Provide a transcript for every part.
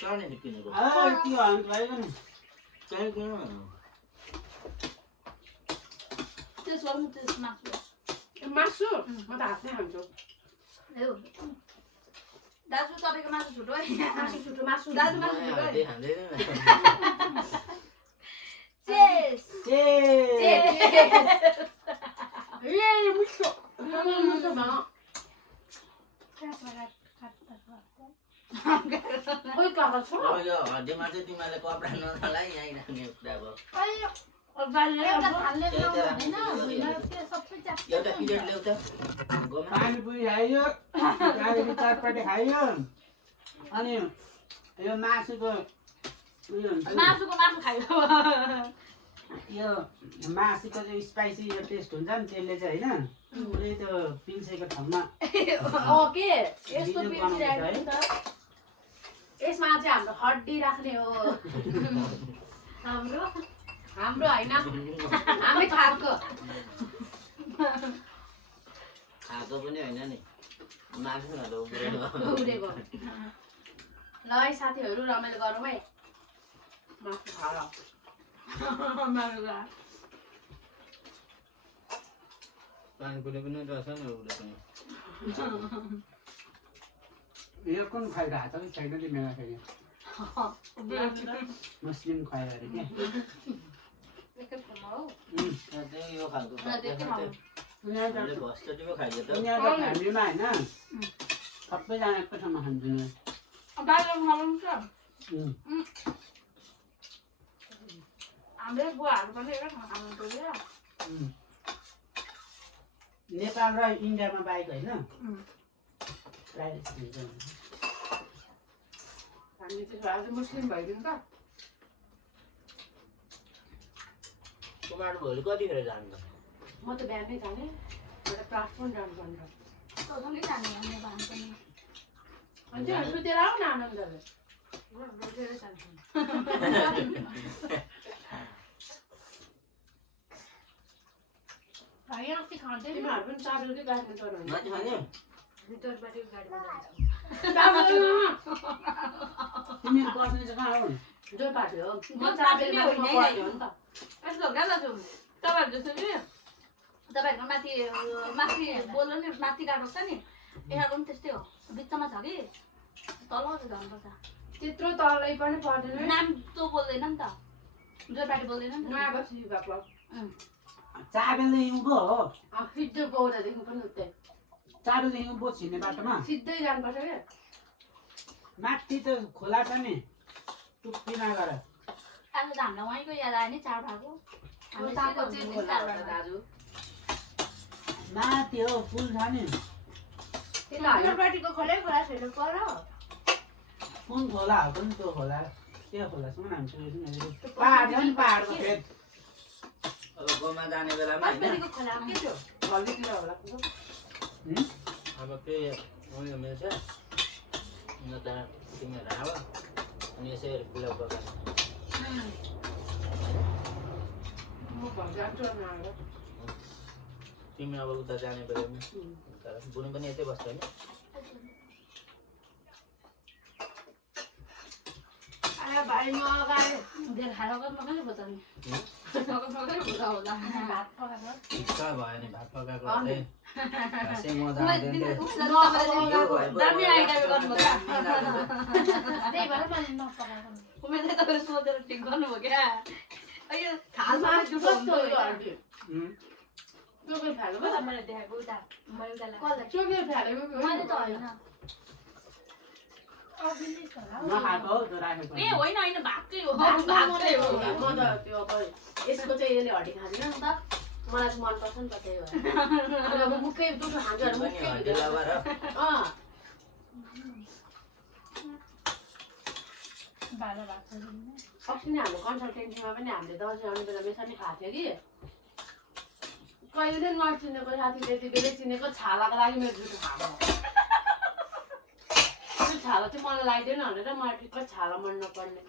चाउने किनेको के हान्छ भएको नि चाहिँ किन त्यस गर्नु त्यस मासु मासु म त हातले खान्छु दाजु तपाईँको मासु छुटो है मासु छुटो मासु दाजु मासु छुटो है खाँदैन चेस ए मुसो मुसो मा ओइ काका छ अब यो हड्डीमा चाहिँ तिमीले कपडा नथलाई यहीँ राख्ने कुरा भयो एउटा पिरियड ल्याउ त गोमा पानीपुरी खाइयो गाडी चारपट्टि खाइयो अनि यो मासुको उयो हुन्छ मासुको मासु खायो यो मासुको चाहिँ स्पाइसी यो टेस्ट हुन्छ नि त्यसले चाहिँ होइन पुरै त्यो पिल्सेको ठाउँमा के यस्तो पिर्सिरहेको नि त यसमा चाहिँ हाम्रो हड्डी राख्ने हो हाम्रो होइन हामी खाएको खाएको पनि होइन नि मासुहरू उब्रेको उडेको ल है साथीहरू रमाइलो गरौँ है मासु खाएर पानीपुरी पनि रहेछ नि उब्रेको यो कुन खुवाइरहेको छ कि छैन तिमीलाई फेरि मुस्लिम खुवायो अरे क्या त्यही यो खालको उनीहरू भस्टो खाइदियो त उनीहरूको फ्यामिलीमा होइन सबैजना एकैसँग खान्छौँ हाम्रै बुवाहरू पनि एउटै ठाउँ खानु पर्यो नेपाल र इन्डियामा बाहेक होइन प्रायः जस्तो हामी चाहिँ आज मुस्लिम भइदिउँ त कुमार भोलि कतिखेर जान्छ म त बिहानै जाने एउटा क्लास पनि जानु पर्छ अनि सुतेर आऊ न आनन्दले तिमीहरू पनि चाबेलकै गाडीमा चढाउनु माथि खाने तिमीहरू बस्ने चाहिँ कहाँ हो जो पार्टी हो म चाबेलमा पढ्यो नि त यस्तो हो क्या दाजु तपाईँहरू जस्तो नि तपाईँहरूको माथि माथि बोल्नु नि माथि गाडो छ नि यहाँको पनि त्यस्तै हो बिचमा छ कि तल जानुपर्छ त्यत्रो तलै पनि पर्दैन नाम तँ बोल्दैन नि त जोरपाटी बोल्दैन नि त नआएको सिकाएको चाबेलदेखि उँभो हो सिधै बौरादेखि पनि उतै चाबेलदेखि उँभो छिर्ने बाटोमा सिधै जानुपर्छ क्या माथि त खोला छ नि टुप्पीमा गएर आज त हामीलाई वहीँको याद आयो नि चाड भएको दाजु माथि हो पुल छ नि जोरपाटीको खोलै खोला छैन पर कुन खोला हो पनि त्यो खोला त्यो खोलासम्म हामी सुनेको पाहाड छ नि पाहाडको खेत अब गोमा जाने बेलामा होइन अस्तिको खोला के थियो हल्दीतिर होला अब त्यही उयो मिल्छ न त तिमीहरू आऊ अनि यसै पुलाउ पकाएर म भन्छ नआएर तिमी अब उता जाने बेलामा तर बुनु पनि यतै बस्छ नि भाइ म अगाडि धेर खाएर मजाले बचाउने मजाले बुझा होला भात पकाएको इच्छा भयो नि भात पकाएको अरे खासै मजा दामी आइडिया गर्नुभयो त्यही भएर मैले नपकाएको उमेरले तपाईँले सोधेर ठिक गर्नुभयो क्या यो थालमा मैले देखाएको उता मैले त होइन नखाएको हो त्यो राखेको ए होइन होइन भातकै हो भातकै हो म त त्यो अब यसको चाहिँ यसले हड्डी खाँदैन नि त मलाई चाहिँ मनपर्छ नि त त्यही भएर अब मुखै दुधो खान्छ मुखै अस्ति नै हाम्रो कन्सल्टेन्सीमा पनि हामीले दसैँ आउने बेला मेसनी खाएको थियो कि कहिले नचिनेको साथी त्यति बेलै चिनेको छालाको लागि मेरो दुध खाएको त्यो छाला चाहिँ मलाई लाग्दैन भनेर मलाई ठिक्क छाला मन नपर्ने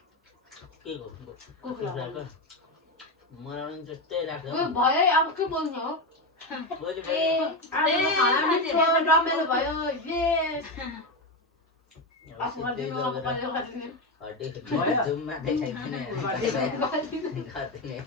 के कुखुरा मनाउनु जस्तै राख्छ भयो अब के बोल्नु हो रमाइलो भयो त्यो जुममा देखाइदिने भयो। गरिदिने